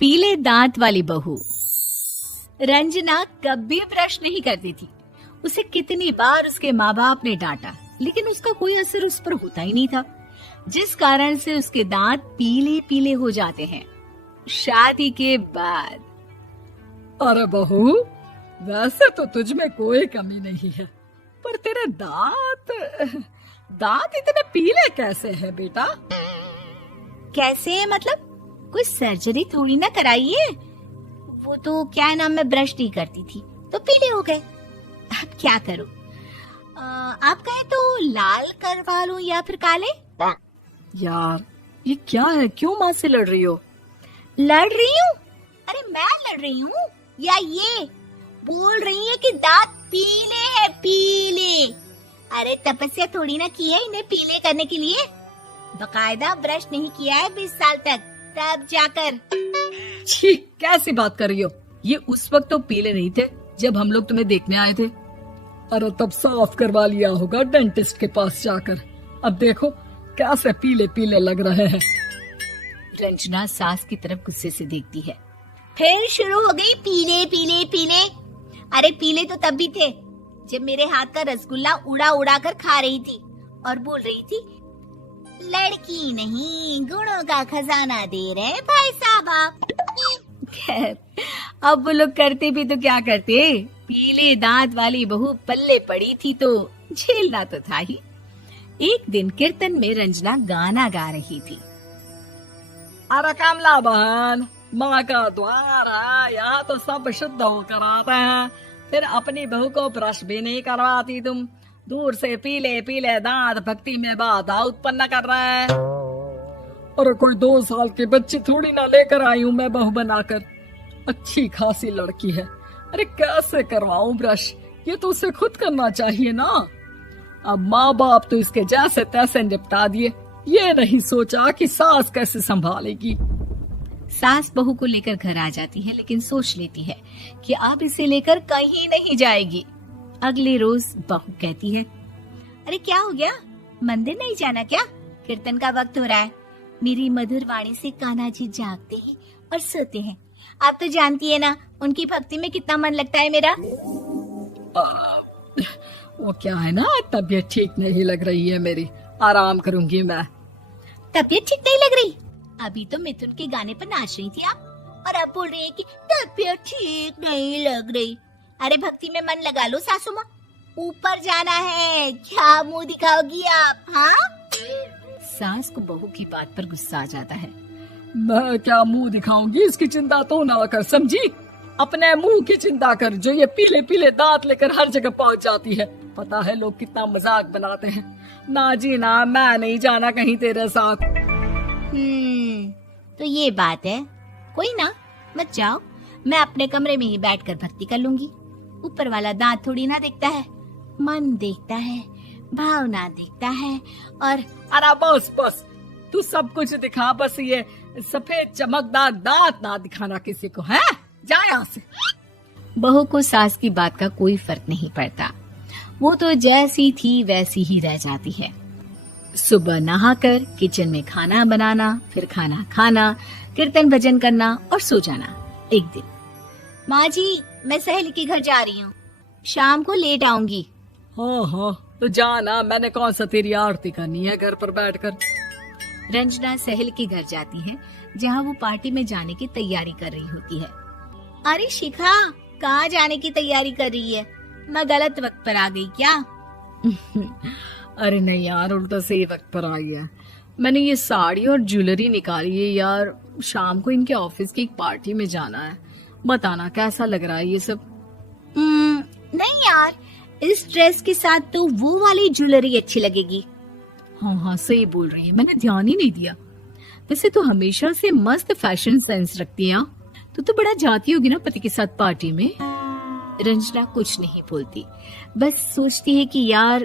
पीले दांत वाली बहू। रंजना कभी ब्रश नहीं करती थी। उसे कितनी बार उसके माँ बाप ने डांटा, लेकिन उसका कोई असर उस पर होता ही नहीं था, जिस कारण से उसके दांत पीले पीले हो जाते हैं। शादी के बाद अरे बहू, वैसे तो तुझ में कोई कमी नहीं है, पर तेरे दांत इतने पीले कैसे हैं बेटा? कैसे मतलब? कोई सर्जरी थोड़ी ना कराइए। वो तो क्या नाम, मैं ब्रश नहीं करती थी तो पीले हो गए। अब क्या करूं? आप कहें तो लाल करवा लूं या फिर काले? यार ये क्या है, क्यों माँ से लड़ रही हो? लड़ रही हूँ? अरे मैं लड़ रही हूँ या ये बोल रही है कि दांत पीले हैं, पीले। अरे तपस्या थोड़ी ना की है इन्हें पीले करने के लिए। बकायदा ब्रश नहीं किया है 20 साल तक, तब जाकर। छी, कैसी बात कर रही हो? ये उस वक्त तो पीले नहीं थे जब हम लोग तुम्हें देखने आए थे। अरे तब साफ करवा लिया होगा डेंटिस्ट के पास जाकर। अब देखो कैसे पीले पीले लग रहे हैं। रंजना सास की तरफ गुस्से से देखती है। फिर शुरू हो गई पीले पीले पीले। अरे पीले तो तब भी थे जब मेरे हाथ का रसगुल्ला उड़ा उड़ा कर खा रही थी और बोल रही थी, लड़की नहीं गुणों का खजाना दे रहे भाई साहब आप। खैर, अब वो लोग करते भी तो क्या करते, पीले दांत वाली बहू पल्ले पड़ी थी तो झेलना तो था ही। एक दिन कीर्तन में रंजना गाना गा रही थी। अरे कमला बहन, माँ का द्वार है, यहाँ तो सब शुद्ध होकर आते हैं, फिर अपनी बहू को ब्रश भी नहीं करवाती तुम। दूर से पीले पीले दांत भक्ति में बाधा उत्पन्न कर रहे हैं। अरे कोई 2 साल की बच्ची थोड़ी ना लेकर आई हूँ मैं बहू बनाकर। अच्छी खासी लड़की है, अरे कैसे करवाऊं ब्रश? ये तो उसे खुद करना चाहिए ना। अब माँ बाप तो इसके जैसे तैसे निपटा दिए, ये नहीं सोचा कि सास कैसे संभालेगी। सास बहू को लेकर घर आ जाती है, लेकिन सोच लेती है कि अब इसे लेकर कहीं नहीं जाएगी। अगले रोज बहू कहती है, अरे क्या हो गया, मंदिर नहीं जाना क्या? कीर्तन का वक्त हो रहा है। मेरी मधुर वाणी से कान्हा जी जागते हैं और सोते हैं। आप तो जानती है ना उनकी भक्ति में कितना मन लगता है मेरा। वो क्या है ना, तबीयत ठीक नहीं लग रही है मेरी, आराम करूंगी मैं। तबीयत ठीक नहीं लग रही? अभी तो मिथुन के गाने पर नाच रही थी आप, और अब बोल रही है कि तबीयत ठीक नहीं लग रही। अरे भक्ति में मन लगा लो सासू माँ, ऊपर जाना है, क्या मुंह दिखाओगी आप? हाँ? सास को बहू की बात पर गुस्सा आ जाता है। मैं क्या मुंह दिखाऊंगी, इसकी चिंता तो ना कर, समझी? अपने मुंह की चिंता कर, जो ये पीले पीले दांत लेकर हर जगह पहुंच जाती है। पता है लोग कितना मजाक बनाते हैं। ना जी ना, मैं नहीं जाना कहीं तेरे साथ। तो ये बात है, कोई ना, मत जाओ, मैं अपने कमरे में ही बैठकर भक्ति कर लूंगी। ऊपर वाला दांत थोड़ी ना देखता है, मन देखता है, भावना देखता है। और अरे बस बस, तू सब कुछ दिखा, बस ये सफेद चमकदार दांत ना दिखाना किसी को, है? जा यहाँ से। बहू को सास की बात का कोई फर्क नहीं पड़ता, वो तो जैसी थी वैसी ही रह जाती है। सुबह नहाकर किचन में खाना बनाना, फिर खाना खाना, कीर्तन भजन करना और सो जाना। एक दिन, माँ जी मैं सहेली के घर जा रही हूँ, शाम को लेट आऊंगी। हाँ हाँ तो जाना, मैंने कौन सा तेरी आरती करनी है घर पर बैठकर। रंजना सहेली के घर जाती है, जहाँ वो पार्टी में जाने की तैयारी कर रही होती है। अरे शिखा, कहाँ जाने की तैयारी कर रही है? मैं गलत वक्त पर आ गई क्या? अरे नहीं यार, उल्टा सही वक्त पर आ गया। मैंने ये साड़ी और ज्वेलरी निकाली है यार, शाम को इनके ऑफिस की एक पार्टी में जाना है। बताना कैसा लग रहा है ये सब? नहीं यार, इस ड्रेस के साथ तो वो वाली ज्वेलरी अच्छी लगेगी। हाँ हाँ सही बोल रही है, मैंने ध्यान ही नहीं दिया। वैसे तो हमेशा से मस्त फैशन सेंस रखती है। तो बड़ा जाती होगी ना पति के साथ पार्टी में। रंजना कुछ नहीं बोलती, बस सोचती है कि यार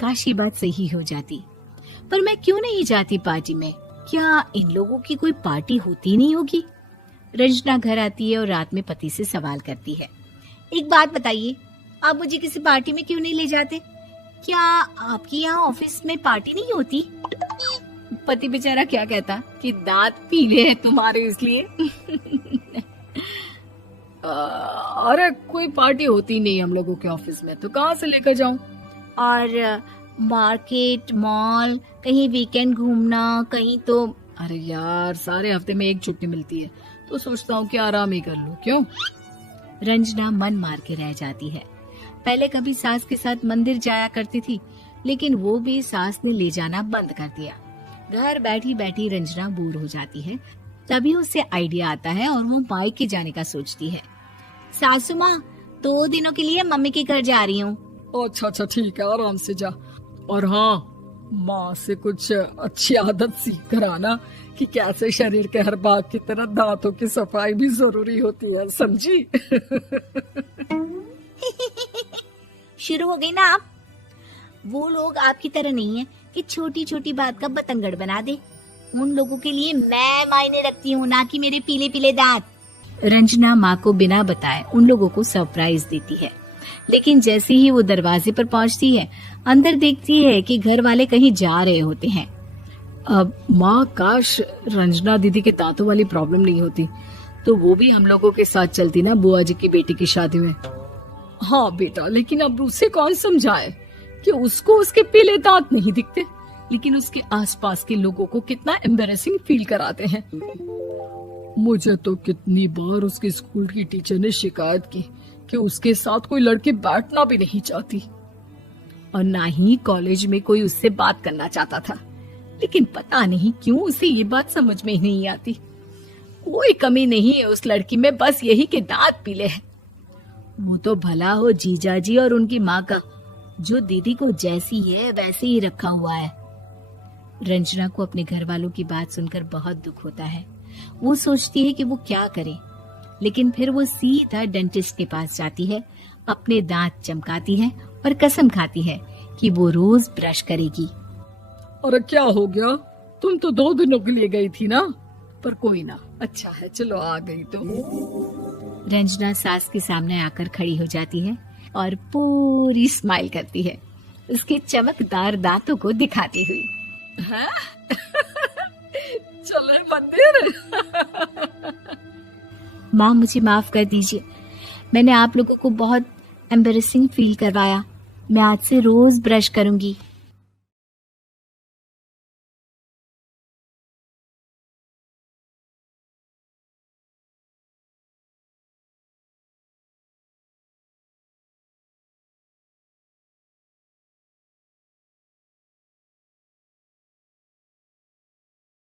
काश ये बात सही हो जाती, पर मैं क्यों नहीं जाती पार्टी में? क्या इन लोगों की कोई पार्टी होती नहीं होगी? रंजना घर आती है और रात में पति से सवाल करती है, एक बात बताइए, आप मुझे किसी पार्टी में क्यों नहीं ले जाते? क्या आपकी यहाँ ऑफिस में पार्टी नहीं होती? पति बेचारा क्या कहता कि दांत पीले हैं तुम्हारे इसलिए। अरे कोई पार्टी होती नहीं हम लोगों के ऑफिस में, तो कहाँ से लेकर जाऊं? और मार्केट, मॉल, कहीं वीकेंड घूमना, कहीं तो। अरे यार, सारे हफ्ते में एक छुट्टी मिलती है, तो सोचता हूँ कि आराम ही कर लूं। क्यों? रंजना मन मार के रह जाती है। पहले कभी सास के साथ मंदिर जाया करती थी, लेकिन वो भी सास ने ले जाना बंद कर दिया। घर बैठी बैठी रंजना बोर हो जाती है। तभी उसे आइडिया आता है और वो मायके जाने का सोचती है। सासू माँ, 2 दिनों के लिए मम्मी के घर जा रही हूँ। अच्छा ठीक है, आराम से जा। और हाँ, माँ से कुछ अच्छी आदत सीख कर आना कि कैसे शरीर के हर भाग की तरह दांतों की सफाई भी जरूरी होती है, समझी? शुरू हो गई ना आप। वो लोग आपकी तरह नहीं है कि छोटी छोटी बात का बतंगड़ बना दे। उन लोगों के लिए मैं मायने रखती हूँ, ना कि मेरे पीले पीले दांत। रंजना माँ को बिना बताए उन लोगों को सरप्राइज देती है, लेकिन जैसे ही वो दरवाजे पर पहुंचती है, अंदर देखती है कि घर वाले कहीं जा रहे होते हैं। अब माँ, काश रंजना दीदी के दांतों वाली प्रॉब्लम नहीं होती, तो वो भी हम लोगों के साथ चलती ना बुआ जी की बेटी की शादी में। हाँ बेटा, लेकिन अब उसे कौन समझाए कि उसको उसके पीले दांत नहीं दिखते, लेकिन उसके आसपास के लोगों को कितना एम्बैरेसिंग फील कराते हैं। मुझे तो कितनी बार उसके स्कूल की टीचर ने शिकायत की कि उसके साथ कोई लड़की बैठना भी नहीं चाहती, और ना ही कॉलेज में कोई उससे बात करना चाहता था। लेकिन पता नहीं क्यों उसे ये बात समझ में ही नहीं आती। कोई कमी नहीं है उस लड़की में, बस यही कि दांत पीले हैं। वो तो भला हो जीजा जी और उनकी माँ का, जो दीदी को जैसी है वैसे ही रखा हुआ है। रंजना को अपने घर वालों की बात सुनकर बहुत दुख होता है। वो सोचती है कि वो क्या करे, लेकिन फिर वो सीधा डेंटिस्ट के पास जाती है, अपने दांत चमकाती है और कसम खाती है कि वो रोज ब्रश करेगी। अरे क्या हो गया? तुम तो 2 दिनों के लिए गई थी ना, पर कोई ना, अच्छा है, चलो आ गई तो। रंजना सास के सामने आकर खड़ी हो जाती है और पूरी स्माइल करती है, उसके चमकदार दांतों को दिखाती हुई। हैं? चले मंदिर। माँ, मुझे माफ कर दीजिए, मैंने आप लोगों को बहुत एम्बैरेसिंग फील करवाया। मैं आज से रोज ब्रश करूंगी।